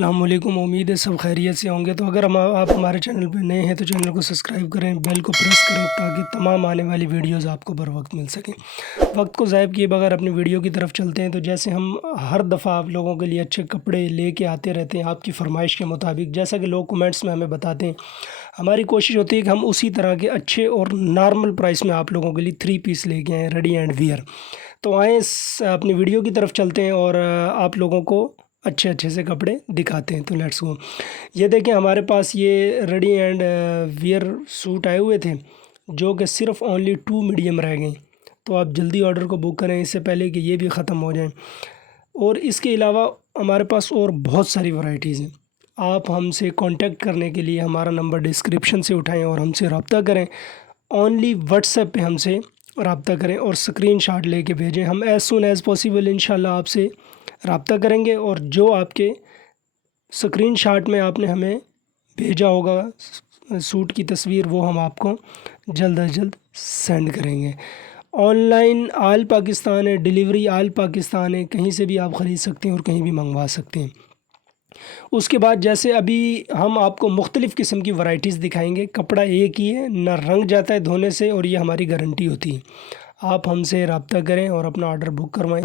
अस्सलाम वालेकुम। उम्मीद है सब खैरियत से होंगे। तो अगर आप हमारे चैनल पर नए हैं तो चैनल को सब्सक्राइब करें, बेल को प्रेस करें ताकि तमाम आने वाली वीडियोस आपको बर वक्त मिल सकें। वक्त को ज़ायब किए बगैर अपनी वीडियो की तरफ चलते हैं। तो जैसे हम हर दफ़ा आप लोगों के लिए अच्छे कपड़े लेके आते रहते हैं आपकी फरमाइश के मुताबिक, जैसा कि लोग कमेंट्स में हमें बताते हैं, हमारी कोशिश होती है कि हम उसी तरह के अच्छे और नॉर्मल प्राइस में आप लोगों के लिए 3 पीस लेके आएँ रेडी एंड वियर। तो आएँ अपनी वीडियो की तरफ चलते हैं और आप लोगों को अच्छे अच्छे से कपड़े दिखाते हैं। तो लेट्स गो। ये देखें, हमारे पास ये रेडी एंड वियर सूट आए हुए थे जो कि सिर्फ़ ओनली 2 मीडियम रह गए। तो आप जल्दी ऑर्डर को बुक करें इससे पहले कि ये भी ख़त्म हो जाएं। और इसके अलावा हमारे पास और बहुत सारी वैरायटीज़ हैं। आप हमसे कांटेक्ट करने के लिए हमारा नंबर डिस्क्रिप्शन से उठाएं और हमसे रब्ता करें। ओनली व्हाट्सएप पे हमसे रब्ता करें और स्क्रीनशॉट लेके भेजें। हम एज़ सून एज़ पॉसिबल इंशाल्लाह आपसे रब्ता करेंगे और जो आपके स्क्रीनशॉट में आपने हमें भेजा होगा सूट की तस्वीर, वो हम आपको जल्द अज जल्द सेंड करेंगे। ऑनलाइन आल पाकिस्तान है, डिलीवरी आल पाकिस्तान है, कहीं से भी आप ख़रीद सकते हैं और कहीं भी मंगवा सकते हैं। उसके बाद जैसे अभी हम आपको मुख्तलिफ़ किस्म की वैरायटीज़ दिखाएंगे। कपड़ा एक ही है, ना रंग जाता है धोने से, और ये हमारी गारंटी होती है। आप हमसे रब्ता करें और अपना ऑर्डर बुक करवाएं।